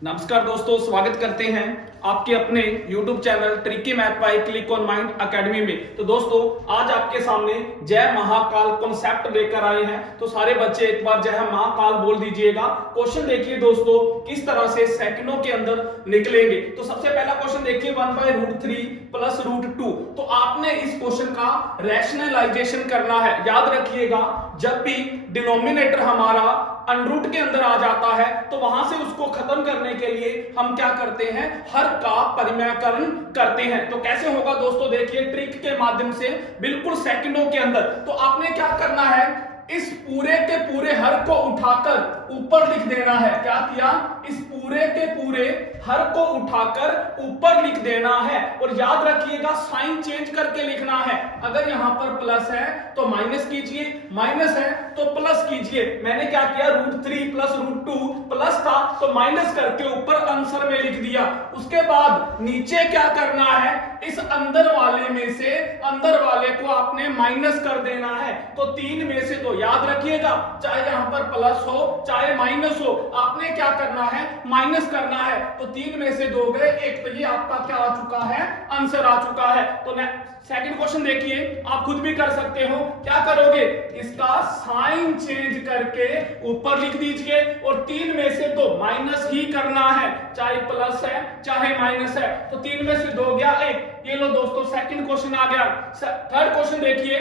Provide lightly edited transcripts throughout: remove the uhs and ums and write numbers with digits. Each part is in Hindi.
नमस्कार दोस्तों, स्वागत करते हैं आपके अपने YouTube channel tricky math bye click on mind academy में। तो दोस्तों, आज आपके सामने जय महाकाल कॉन्सेप्ट लेकर आए हैं। तो सारे बच्चे एक बार जय महाकाल बोल दीजिएगा। क्वेश्चन देखिए दोस्तों, किस तरह से सेकंडों के अंदर निकलेंगे। तो सबसे पहला क्वेश्चन देखिए, 1/√3 प्लस √2। तो आपने इस क्वेश्चन का रैशनलाइजेशन करना है। याद रखिएगा, जब भी डिनोमिनेटर हमारा अनरूट के अंदर आ जाता है तो वहां से उसको खत्म करने के लिए हम क्या करते हैं, हर का परिमेयकरण करते हैं। तो कैसे होगा दोस्तों, देखिए ट्रिक के माध्यम से बिल्कुल सेकंडों के अंदर। तो आपने क्या करना है, इस पूरे के पूरे हर को उठाकर ऊपर लिख देना है। क्या किया, इस पूरे के पूरे हर को उठाकर ऊपर लिख देना है। और याद रखिएगा, साइन चेंज करके लिखना है। अगर यहां पर प्लस है तो माइनस कीजिए, माइनस है तो प्लस कीजिए। मैंने क्या किया, √3 प्लस √2 प्लस था तो माइनस करके ऊपर आंसर में लिख दिया। उसके बाद नीचे क्या करना है, इस अंदर वाले में से अंदर वाले को आपने माइनस कर देना है। तो 3 में से 2, याद रखिएगा, चाहे यहां पर प्लस हो चाहे माइनस हो, आपने क्या करना है, माइनस करना है। तो 3 में से 2 गए 1, तो ये आपका क्या आ चुका है, आंसर आ चुका है। तो सेकंड क्वेश्चन देखिए, आप खुद भी कर सकते हो। क्या करोगे, इसका साइन चेंज करके ऊपर लिख दीजिए और 3 में से 2 माइनस ही करना है, चाहे प्लस है चाहे माइनस है। तो 3 में से 2 गया 1। ये लो दोस्तों, सेकंड क्वेश्चन आ गया। थर्ड क्वेश्चन देखिए,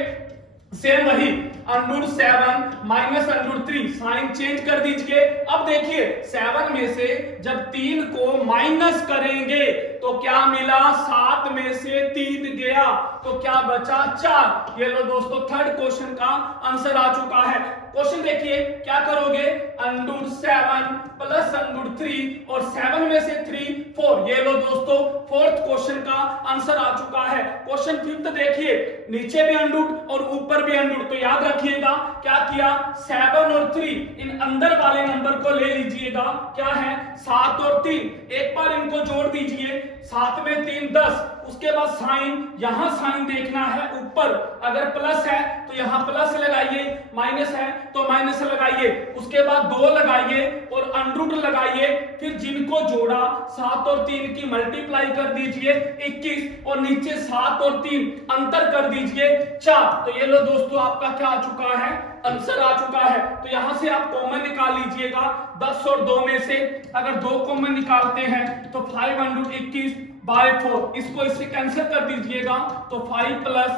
सेम वही, √7 माइनस √3, साइन चेंज कर दीजिए। अब देखिए 7 में से जब 3 को माइनस करेंगे तो क्या मिला, 7 में से 3 गया तो क्या बचा, 4। ये लो दोस्तों, थर्ड क्वेश्चन का आंसर आ चुका है। क्वेश्चन देखिए, क्या करोगे, √7 प्लस √3 और 7 में से 3 4। ये लो दोस्तों, फोर्थ क्वेश्चन का आंसर आ चुका है। क्वेश्चन फिफ्थ देखिए, नीचे भी √ और ऊपर भी √ तो याद रखिएगा क्या किया, 7 और 3 इन अंदर वाले नंबर को ले लीजिएगा। क्या है, 7 और 3, एक बार इनको जोड़ दीजिए, 7 में 3 10। उसके बाद साइन, यहां साइन देखना है ऊपर, अगर प्लस है तो यहां प्लस लगाइए, माइनस है तो माइनस लगाइए। उसके बाद 2 लगाइए और √ लगाइए। फिर जिनको जोड़ा 7 और 3 की मल्टीप्लाई कर दीजिए 21, और नीचे 7 और 3 अंतर कर दीजिए 4। तो ये लो दोस्तों, आपका क्या आ चुका है, आंसर आ चुका है। तो यहां से आप कॉमन निकाल लीजिएगा, 10 और 2 में से अगर 2 कॉमन निकालते हैं तो 5 × 21/4, इसको इससे कैंसिल कर दीजिएगा तो 5 प्लस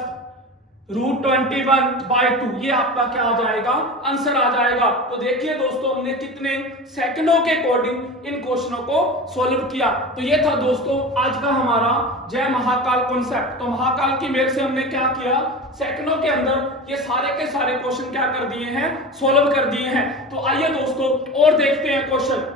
√21/2, ये आपका क्या आ जाएगा, आंसर आ जाएगा। तो देखिए दोस्तों, हमने कितने सेकंडों के अकॉर्डिंग इन क्वेश्चनों को सॉल्व किया। तो ये था दोस्तों आज का हमारा जय महाकाल कॉन्सेप्ट। तो महाकाल की मेहर से हमने क्या किया, सेकंडों के अंदर ये सारे के सारे क्वेश्चन क्या कर दिए हैं, सॉल्व कर दिए हैं। तो आइए दोस्तों और देखते हैं क्वेश्चन।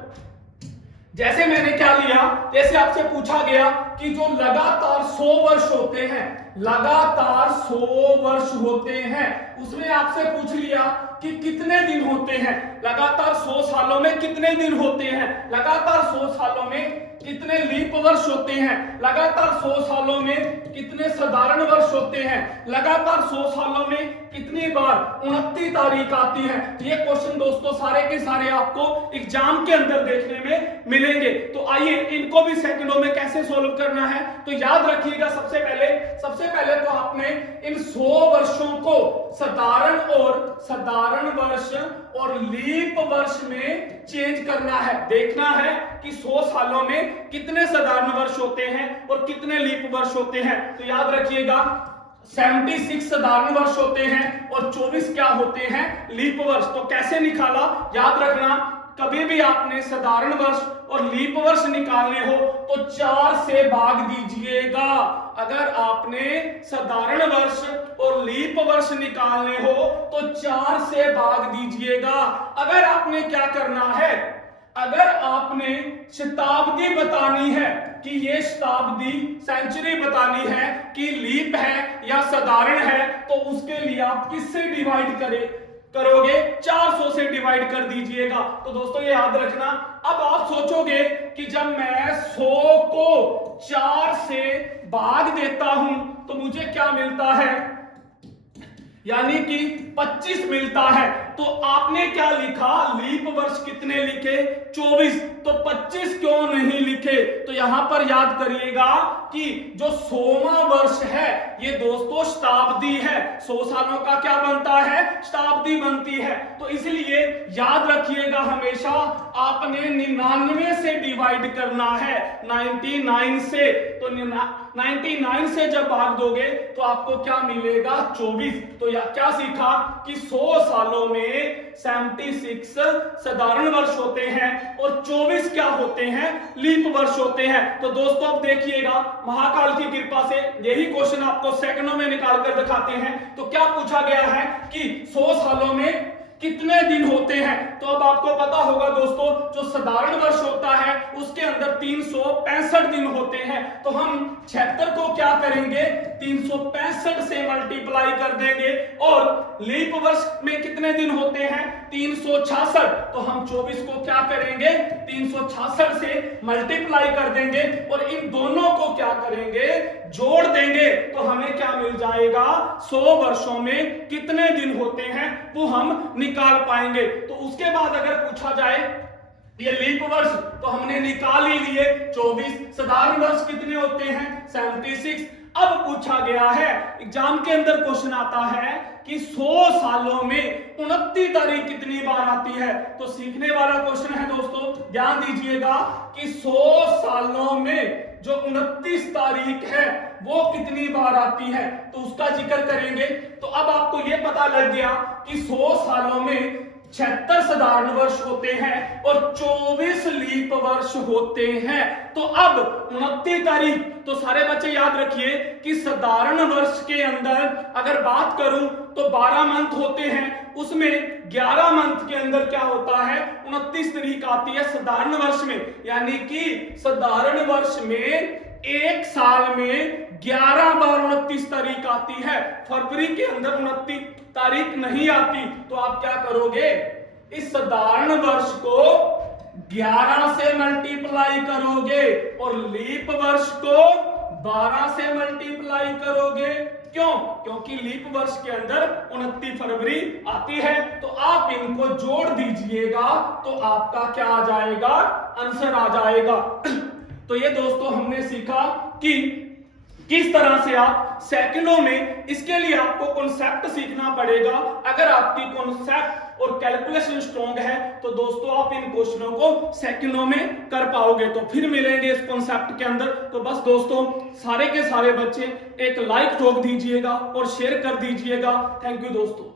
जैसे मैंने क्या लिया, जैसे आपसे पूछा गया कि जो लगातार 100 वर्ष होते हैं, लगातार 100 वर्ष होते हैं, उसमें आपसे पूछ लिया कि कितने दिन होते हैं, लगातार 100 सालों में कितने दिन होते हैं, लगातार 100 सालों में कितने लीप वर्ष होते हैं, लगातार 100 सालों में कितने साधारण वर्ष होते हैं, लगातार 100 सालों में कितनी बार 29 तारीख आती है। ये क्वेश्चन दोस्तों सारे के सारे आपको एग्जाम के अंदर देखने में मिलेंगे। तो आइए इनको भी सेकंडों में कैसे सॉल्व करना है। तो याद रखिएगा, सबसे पहले तो आपने इन 100 वर्षों को साधारण वर्ष और लीप वर्ष में चेंज करना है। देखना है कि 100 सालों में कितने साधारण वर्ष होते हैं और कितने लीप वर्ष होते हैं। तो याद रखिएगा, 76 साधारण वर्ष होते हैं और 24 क्या होते हैं, लीप वर्ष। तो कैसे निकाला, याद रखना, कभी भी आपने साधारण वर्ष और लीप वर्ष निकालने हो तो 4 से भाग दीजिएगा। अगर आपने साधारण वर्ष और लीप वर्ष निकालने हो तो 4 से भाग दीजिएगा। अगर आपने क्या करना है, अगर आपने शताब्दी बतानी है कि ये शताब्दी सेंचुरी बतानी है कि लीप है या साधारण है, तो उसके लिए आप किससे डिवाइड करोगे, 400 से डिवाइड कर दीजिएगा। तो दोस्तों ये याद रखना। अब आप सोचोगे कि जब मैं 100 को 4 से भाग देता हूं तो मुझे क्या मिलता है, यानी कि 25 मिलता है। तो आपने क्या लिखा, लीप वर्ष कितने लिखे, 24। तो 25 क्यों नहीं लिखे? तो यहां पर याद करिएगा कि जो 100वां वर्ष है ये दोस्तों शताब्दी है। 100 सालों का क्या बनता है, शताब्दी बनती है। तो इसलिए याद रखिएगा हमेशा आपने 99 से डिवाइड करना है, 99 से। तो 99 से जब भाग दोगे तो आपको क्या मिलेगा, 24। तो क्या सीखा कि 100 सालों में 76 साधारण वर्ष होते हैं और 24 क्या होते हैं, लीप वर्ष होते हैं। तो दोस्तों अब देखिएगा, महाकाल की कृपा से यही क्वेश्चन आपको सेकंडों में निकाल कर दिखाते हैं। तो क्या पूछा गया है कि 100 सालों में कितने दिन होते हैं? तो अब आपको पता होगा दोस्तों, जो साधारण वर्ष होता है उसके अंदर 365 दिन होते हैं। तो हम 76 को क्या करेंगे, 365 से मल्टीप्लाई कर देंगे। और लीप वर्ष में कितने दिन होते हैं, 366। तो हम 24 को क्या करेंगे, 366 से मल्टीप्लाई कर देंगे और इन दोनों को क्या करेंगे, जोड़ देंगे। तो हमें क्या मिल जाएगा, 100 वर्षों में कितने दिन होते हैं वो हम निकाल पाएंगे। तो उसके बाद अगर पूछा जाए ये लीप वर्ष, तो हमने निकाल ही लिए 24। साधारण वर्ष कितने होते हैं, 76। अब पूछा गया है, एग्जाम के अंदर क्वेश्चन आता है कि 100 सालों में 29 तारीख कितनी बार आती है। तो सीखने वाला क्वेश्चन है दोस्तों, ध्यान दीजिएगा कि 100 सालों में जो 29 तारीख है वो कितनी बार आती है, तो उसका जिक्र करेंगे। तो अब आपको यह पता लग गया कि 100 सालों में 76 साधारण वर्ष होते हैं और 24 लीप वर्ष होते हैं। तो अब 29 तारीख, तो सारे बच्चे याद रखिए कि साधारण वर्ष के अंदर अगर बात करूं तो 12 मंथ होते हैं, उसमें 11 मंथ के अंदर क्या होता है, 29 तारीख आती है साधारण वर्ष में। यानी कि साधारण वर्ष में एक साल में 11 बार 29 तारीख आती है। फरवरी के अंदर 29 तारीख नहीं आती। तो आप क्या करोगे, इस साधारण वर्ष को 11 से मल्टीप्लाई करोगे और लीप वर्ष को 12 से मल्टीप्लाई करोगे। क्यों? क्योंकि लीप वर्ष के अंदर 29 फरवरी आती है। तो आप इनको जोड़ दीजिएगा तो आपका क्या आ जाएगा, आंसर आ जाएगा। तो ये दोस्तों हमने सीखा कि किस तरह से आप सेकंडों में, इसके लिए आपको कॉन्सेप्ट सीखना पड़ेगा। अगर आपकी कॉन्सेप्ट और कैलकुलेशन स्ट्रॉन्ग है तो दोस्तों आप इन क्वेश्चनों को सेकंडों में कर पाओगे। तो फिर मिलेंगे इस कॉन्सेप्ट के अंदर। तो बस दोस्तों सारे के सारे बच्चे एक लाइक ठोक दीजिएगा और शेयर कर दीजिएगा। थैंक यू दोस्तों।